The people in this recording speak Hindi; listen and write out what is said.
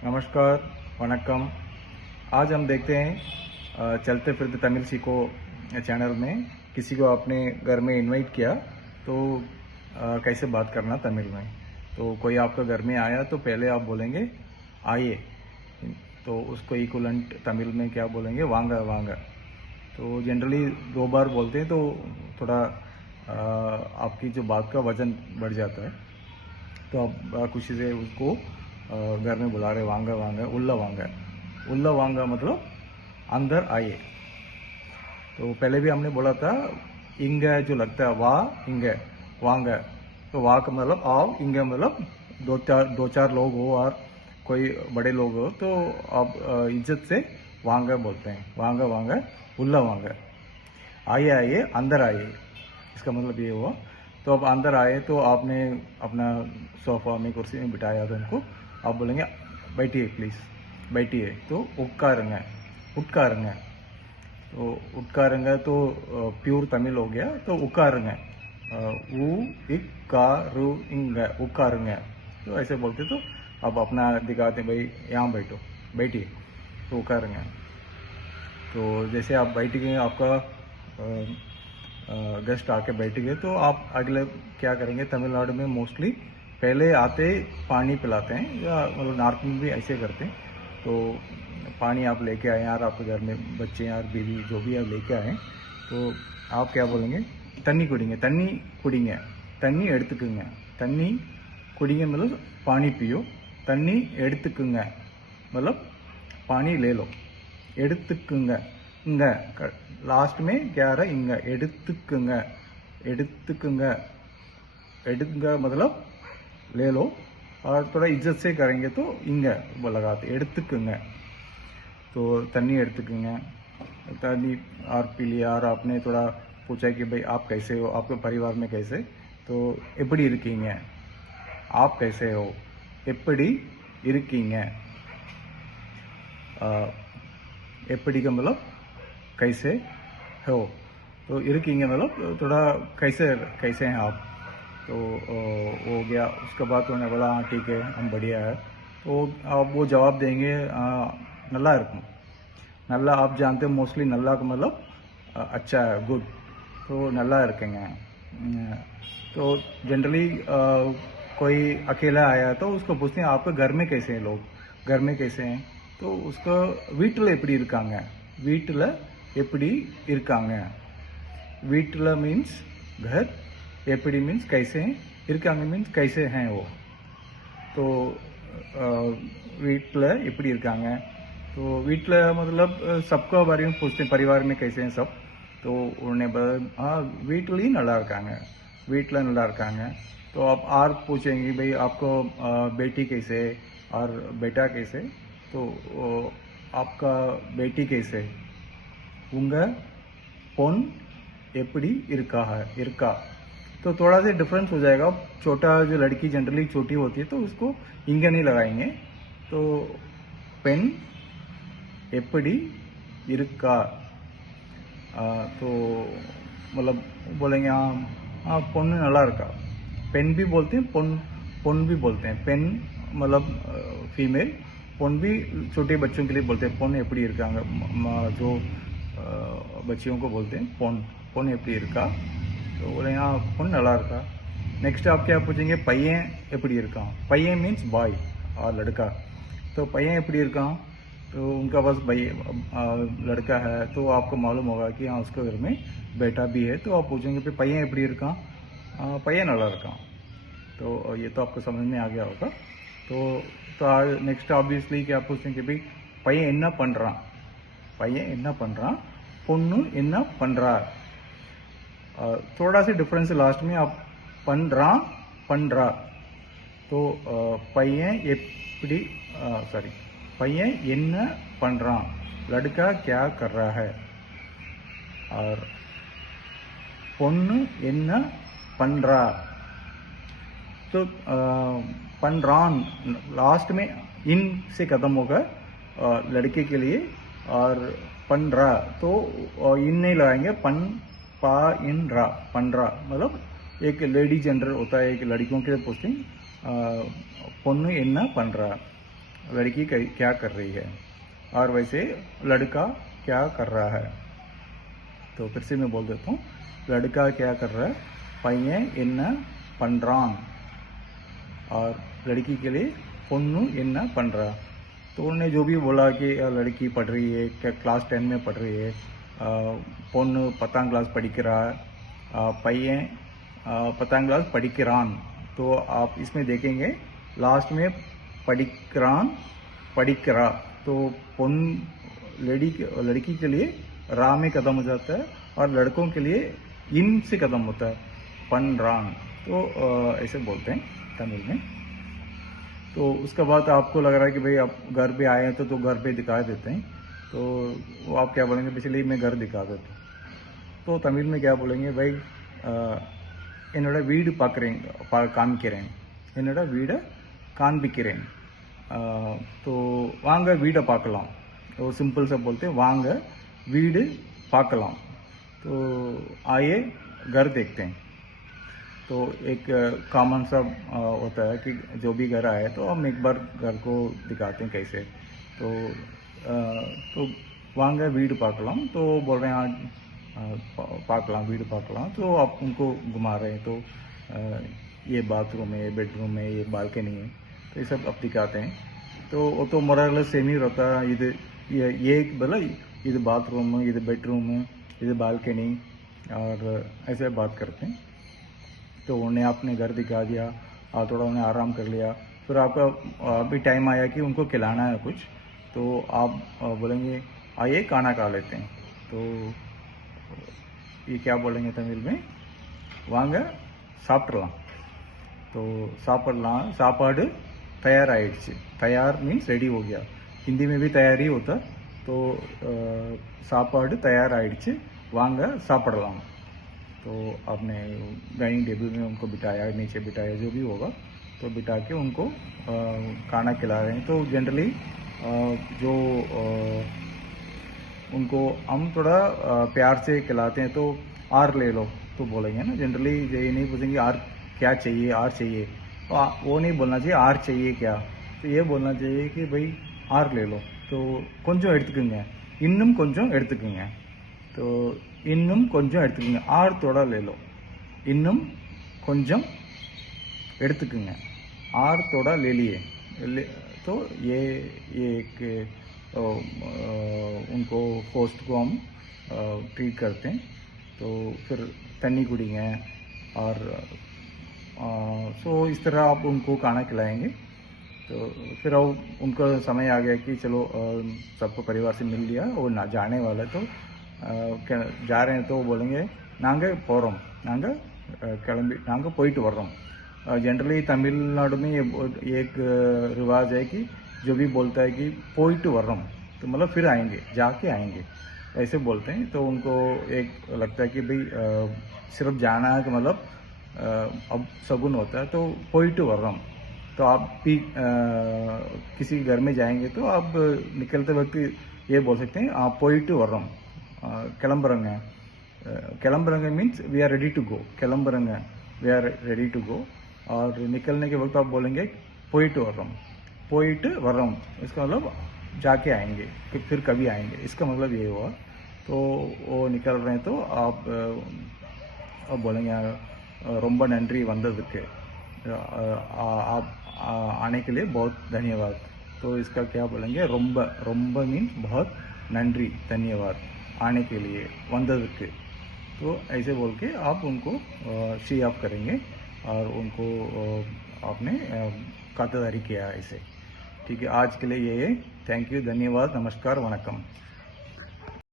नमस्कार, वणक्कम। आज हम देखते हैं चलते फिरते तमिल सीखो चैनल में किसी को आपने घर में इनवाइट किया तो कैसे बात करना तमिल में। तो कोई आपका घर में आया तो पहले आप बोलेंगे आइए, तो उसको इक्वलेंट तमिल में क्या बोलेंगे, वांगा वांगा। तो जनरली 2 बार बोलते हैं तो थोड़ा आपकी जो बात का वजन बढ़ जाता है। तो आप खुशी से उसको घर में बुला रहे, वांगा वांगा, उल्ला वांगा। उल्ला वांगा मतलब अंदर आइए। तो पहले भी हमने बोला था इंग जो लगता है वाह इंग वांगा। तो वाह का मतलब आओ, इंग मतलब दो चार लोग हो और कोई बड़े लोग हो तो आप इज्जत से वांगा बोलते हैं, वांगा वांगा उल्ला वांगा। आइए आइए, अंदर आइए, इसका मतलब ये हुआ। तो अब अंदर आए तो आपने अपना सोफा में कुर्सी में बिठाया तो उनको आप बोलेंगे बैठिए प्लीज़, बैठिए। तो उட்காருங்க, उட்காருங்க। तो उட்காருங்க तो प्योर तमिल हो गया। तो उட்காருங்க, उ इक का रू इंग, उட்காருங்க। तो ऐसे बोलते तो अब अपना दिखाते भाई यहाँ बैठो, बैठिए, तो उட்காருங்க। तो जैसे आप बैठ गए, आपका गेस्ट आके बैठ गए तो आप अगले क्या करेंगे। तमिलनाडु में मोस्टली पहले आते पानी पिलाते हैं, या मतलब नॉर्थ में भी ऐसे करते हैं। तो पानी आप लेके आए यार, आपके घर में बच्चे यार, बीवी जो भी आप लेके आए, तो आप क्या बोलेंगे, तन्नी कुड़ींगे, तन्नी कुड़ींगे, तन्नी எடுத்துக்குங்க। तन्नी कुड़ींगे मतलब पानी पियो, तन्नी எடுத்துக்குங்க मतलब पानी ले लो, எடுத்துக்குங்க। இங்க लास्ट में क्या आ रहा है, इंग, எடுத்துக்குங்க, எடுத்துக்குங்க, எடுங்க मतलब ले लो। और थोड़ा इज्जत से करेंगे तो इंग लगाते, எடுத்துக்குங்க। तो तन्नी எடுத்துக்குங்க, तन्नी और पी लिया। और आपने थोड़ा पूछा कि भाई आप कैसे हो, आपके परिवार में कैसे, तो எப்படி இருக்கீங்க, आप कैसे हो, எப்படி இருக்கீங்க। எப்படி का मतलब कैसे हो, तो இருக்கீங்க मतलब थोड़ा कैसे कैसे हैं आप। तो हो गया। उसके बाद तो उन्होंने बोला हाँ ठीक है, हम बढ़िया है। तो आप वो जवाब देंगे नल्ला இருக்கும்। नल्ला आप जानते हो, मोस्टली नल्ला का मतलब अच्छा है, गुड। तो नल्ला இருக்குங்க। तो जनरली कोई अकेला आया तो उसको पूछते हैं आपके घर में कैसे हैं लोग, घर में कैसे हैं। तो उसको வீட்டில் எப்படி இருக்காங்க, வீட்டில் எப்படி இருக்காங்க। வீட்டில் मीन्स घर, எப்படி मीन्स कैसे हैं, இருக்காங்க मीन्स कैसे हैं वो। तो வீட்டில் எப்படி இருக்காங்க। तो வீட்டில் मतलब सबका बारे में पूछते हैं, परिवार में कैसे हैं सब। तो उन्होंने बोला हाँ வீட்டிலையும் நல்லா இருக்காங்க, வீட்டில் நல்லா இருக்காங்க। तो आप आर पूछेंगे भाई आपको बेटी कैसे और बेटा कैसे। तो आपका बेटी कैसे, उंग பொன் எப்படி இருக்கா है, இருக்கா। तो थोड़ा सा डिफरेंस हो जाएगा। छोटा जो लड़की जनरली छोटी होती है तो उसको इंग नहीं लगाएंगे। तो பெண் எப்படி இருக்கா, तो मतलब बोलेंगे हाँ हाँ பொண்ணு நல்லா இருக்கா। பெண் भी बोलते हैं, பொன் भी बोलते हैं। பெண் मतलब फीमेल, பொன் भी छोटे बच्चों के लिए बोलते हैं। பொன் எப்படி இருக்காங்க, जो बच्चियों को बोलते हैं பொன் எப்படி இருக்கா। तो बोले हाँ பொன் நல்லா இருக்கா। नेक्स्ट आप क्या पूछेंगे, பையன் எப்படி இருக்கான்। பையன் मीन्स बॉय और लड़का। तो பையன் எப்படி இருக்கான், तो उनका बस भाई लड़का है तो आपको मालूम होगा कि हाँ उसके घर में बेटा भी है। तो आप पूछेंगे फिर பையன் எப்படி இருக்கான், பையன் நல்லா இருக்கான்। तो ये तो आपको समझ में आ गया होगा। तो नेक्स्ट ऑब्वियसली क्या पूछेंगे कि भाई பையன் என்ன பண்ணுறான், பையன் என்ன பண்ணுறான், பொண்ணு என்ன பண்ணுறா। थोड़ा सा डिफरेंस लास्ट में, आप பண்ணுறான் பண்ணுறா। तो பையன் எப்படி सॉरी பையன் என்ன பண்ணுறான், लड़का क्या कर रहा है। और பொண்ணு என்ன பண்ணுறா। तो पनरान लास्ट में इन से खत्म होगा लड़के के लिए। और पनरा तो इन नहीं लगाएंगे, पन पा इन रा, पनरा मतलब एक लेडी जेंडर होता है, एक लड़कियों के लिए पोस्टिंग। பொண்ணு என்ன பண்றா। लड़की क्या कर रही है, और वैसे लड़का क्या कर रहा है। तो फिर से मैं बोल देता हूँ, लड़का क्या कर रहा है, பையன் என்ன பண்றான், और लड़की के लिए பொண்ணு என்ன பண்றா। तो उन्होंने जो भी बोला कि लड़की पढ़ रही है, क्या क्लास 10 में पढ़ रही है, பொண்ணு 10th क्लास படிக்கிறா, பையன் 10th क्लास படிக்கிறான்। तो आप इसमें देखेंगे लास्ट में படிக்கிறான் படிக்கிறா, तो लड़की के लिए रा में कदम हो जाता है, और लड़कों के लिए इन से कदम होता है, पनरान। तो ऐसे बोलते हैं तमिल में। तो उसके बाद आपको लग रहा है कि भाई आप घर पे आए हैं तो घर पे दिखा देते हैं, तो वो आप क्या बोलेंगे, पिछले मैं घर दिखा देता हूँ। तो तमिल में क्या बोलेंगे, भाई என்னோட வீடு காமிக்கிறேன், என்னோட வீடை காண்பிக்கிறேன்। तो வாங்க வீடை பார்க்கலாம், तो सिंपल से बोलते हैं वांग वीड पाकलाम। तो आइए घर देखते हैं। तो एक कॉमन सा होता है कि जो भी घर आए तो हम एक बार घर को दिखाते हैं कैसे। तो वांग वीड पाकलाम, तो बोल रहे हैं पाकलाम वीड पाकलाम। तो आप उनको घुमा रहे हैं, तो ये बाथरूम है, ये बेडरूम है, ये बालकनी है, तो ये सब आप दिखाते हैं। तो वो तो मोरल सेम ही रहता है, ये बोला இது बाथरूम, இது बेडरूम, இது बालकनी, और ऐसे बात करते हैं। तो उन्हें आपने घर दिखा दिया और थोड़ा उन्हें आराम कर लिया, फिर आपका अभी टाइम आया कि उनको खिलाना है कुछ, तो आप बोलेंगे आइए खाना खा लेते हैं। तो ये क्या बोलेंगे तमिल में, வாங்க சாப்பிடலாம்। तो சாப்பிடலாம், சாப்பாடு தயாராகிடுச்சு, तैयार मीन्स रेडी हो गया, हिंदी में भी तैयार ही होता। तो சாப்பாடு தயாராகிடுச்சு, வாங்க சாப்பிடலாம்। तो आपने डाइनिंग टेबल में उनको बिठाया, नीचे बिठाया, जो भी होगा, तो बिठा के उनको खाना खिला रहे हैं। तो जनरली जो उनको हम थोड़ा प्यार से खिलाते हैं, तो आर ले लो तो बोलेंगे ना। जनरली ये नहीं पूछेंगे आर क्या चाहिए, आर चाहिए, तो वो नहीं बोलना चाहिए आर चाहिए क्या, तो ये बोलना चाहिए कि भाई आर ले लो, तो கொஞ்சம் எடுத்துக்குங்க, இன்னும் கொஞ்சம் எடுத்துக்குங்க। तो இன்னும் கொஞ்சம் எடுத்துக்குங்க, ஆர் थोड़ा ले लो, இன்னும் கொஞ்சம் எடுத்துக்குங்க, आर थोड़ा ले लिए। तो ये एक उनको होस्ट को हम ट्रीट करते हैं। तो फिर तन्नी कुड़ींग, और सो इस तरह आप उनको खाना खिलाएंगे। तो फिर अब उनका समय आ गया कि चलो सबको परिवार से मिल लिया, वो ना जाने वाला, तो जा रहे हैं, तो बोलेंगे நாங்கள் போகிறோம், நாங்கள் கிளம்பி நாங்கள் போயிட்டு வர்றோம்। जनरली तमिलनाडु में ये एक रिवाज है कि जो भी बोलता है कि போயிட்டு வர்றோம், तो मतलब फिर आएंगे, जाके आएंगे, ऐसे बोलते हैं। तो उनको एक लगता है कि भाई सिर्फ जाना है कि मतलब अब सगुन होता है, तो போயிட்டு வர்றோம்। तो आप भी किसी घर में जाएंगे तो आप निकलते वक्त ये बोल सकते हैं आप போயிட்டு வர்றோம், கிளம்புறங்க। किलम्बरंग means we are ready to go, किलम्बरंग we are ready to go. और निकलने के वक्त आप बोलेंगे போயிட்டு வர்றோம், போயிட்டு வர்றோம், इसका मतलब जाके आएंगे, फिर कभी आएंगे, इसका मतलब ये हुआ। तो वो निकल रहे हैं, तो आप बोलेंगे ரொம்ப நன்றி வந்ததுக்கு, आप आने के लिए बहुत धन्यवाद। तो इसका क्या बोलेंगे, ரொம்ப मीन्स बहुत नंरी धन्यवाद, आने के लिए, वंददुक्कु। तो ऐसे बोल के आप उनको शी आप करेंगे, और उनको आपने खातिरदारी किया ऐसे। ठीक है, आज के लिए ये थैंक यू, धन्यवाद, नमस्कार, वणक्कम।